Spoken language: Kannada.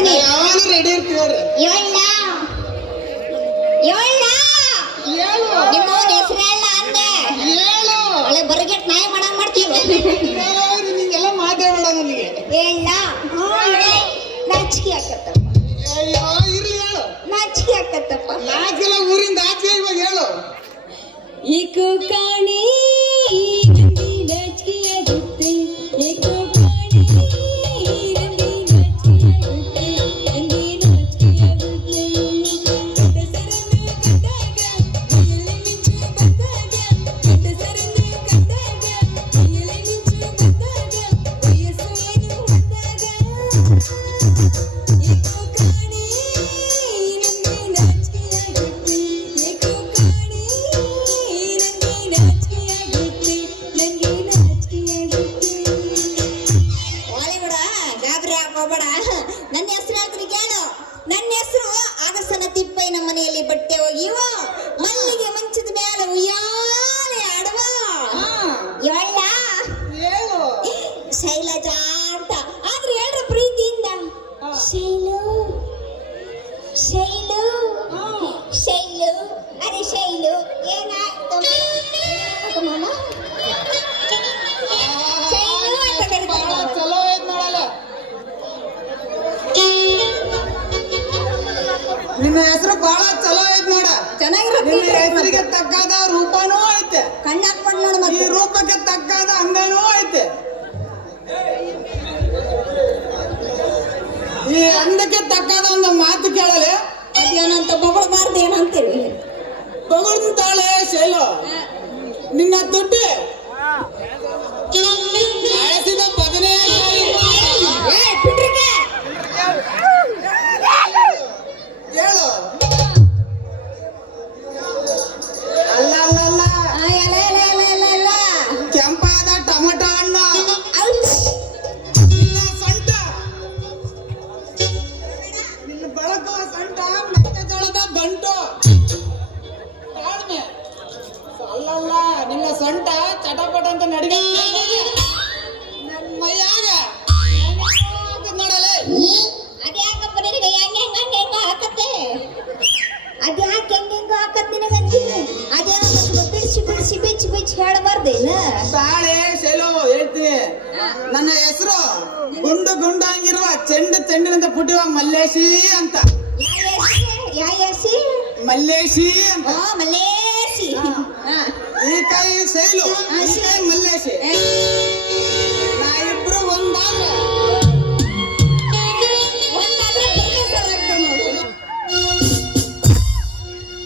ಹೇಳ್ತೀನಿ. ಯಾವಾಗ ರೆಡಿ ಇರ್ತೀವಿ ಏಳ್ಲ ಏಳ್ಲ ಹೇಳು. ನಿಮ್ಮ ಹೆಸರು ಹೇಳ ಅಂದೆ. ಹೇಳು. ಒಳ್ಳೆ ಬರಗೆಟ್ ನಾಯಿ ಮಾಡಂಗ್ ಮಾಡ್ತೀವಿ ನಿಂಗೆಲ್ಲ ಮಾತಾಡೋಣ ನನಗೆ. ಏಳ್ಲ ನಾಚಿಕೆ ಆಕತ್ತಪ್ಪ. ಅಯ್ಯೋ ಇರ್ಲಿ ಹೇಳು. ನಾಚಿಕೆ ಆಕತ್ತಪ್ಪ. ನಾಚೆಲ್ಲ ಊರಿಂದ ಆಚೆ ಇವಾಗ ಹೇಳು. ಈ ಕಾಣಿ ಏಳ್ಳ? ಹೇಳು ಶೈಲಜಾ ಅಂತ. ಆದ್ರೆ ಹೇಳ್ರ ಪ್ರೀತಿಯಿಂದ? ಶೈಲು. ಶೈಲು. ಶೈಲು. ಅರೆ ಶೈಲು ಏನಾಯ್ತು? ಮಾಮ. ಶೈಲು ಅಂತ ಕರೀತಾರೆ. ಚಲೋ ಐತ್ ನೋಡಲ್ಲ. ನಿನ್ನ ಹೆಸರು ಬಹಳ ಚಲೋ ಐತ್ ನೋಡ. ಚೆನ್ನಾಗಿರುತ್ತೆ ನಿನ್ನ ಹೆಸರಿಗೆ ತಕ್ಕಾದ ರೂಪನೂ ಐತೆ. ಕಣ್ಣಾಕ್ಬಂದ್ ನೋಡು ಈ ಮತ್ತೆ ಈ ಅಂದಕ್ಕೆ ತಕ್ಕಾದ ಒಂದು ಮಾತು ಕೇಳಲೆ. ಅದೇನಂತ ಬೊಗಳಬಾರ್ದು ಏನಂತೀವಿ ತಾಳೆ ಶೈಲು. ನಿನ್ನ ದುಡ್ಡು ಸೊಂಟ ಚಟಪಟ ಅಂತ ನಡಿಗೆ ನನ್ನ ಮೈಯಾಗ ನೋಡಲೆ? ಅದ್ಯಾಕಪ್ಪ ನಿನಗೆ ಹೆಂಗ್ ಹೆಂಗ್ ಹೆಂಗ್ ಹಾಕತ್ತೆ ಅದ್ಯಾಕೆ ಹೆಂಗ್ ಹೆಂಗ್ ಹಾಕತ್ ನಿನಗ ಅಂತೀನಿ ಅದೇನೋ ಸ್ವಲ್ಪ ಬಿಡಿಸಿ ಬಿಡಿಸಿ ಬಿಚ್ಚಿ ಬಿಚ್ಚಿ ಹೇಳಬಾರ್ದೇನ? ತಾಳೆ ಶೈಲು ಹೇಳ್ತೀನಿ. ನನ್ನ ಹೆಸರು ಗುಂಡು ಗುಂಡಾಗಿರುವ ಚೆಂಡು ಚೆಂಡಿನಿಂದ ಪುಟ್ಟಿವ ಮಲ್ಲೇಶಿ ಅಂತ. ಯಾಯಸಿ ಯಾಯಸಿ ಮಲ್ಲೇಶಿ ಅಂತ. ಮಲ್ಲೇಶಿ. ಈ ಕೈ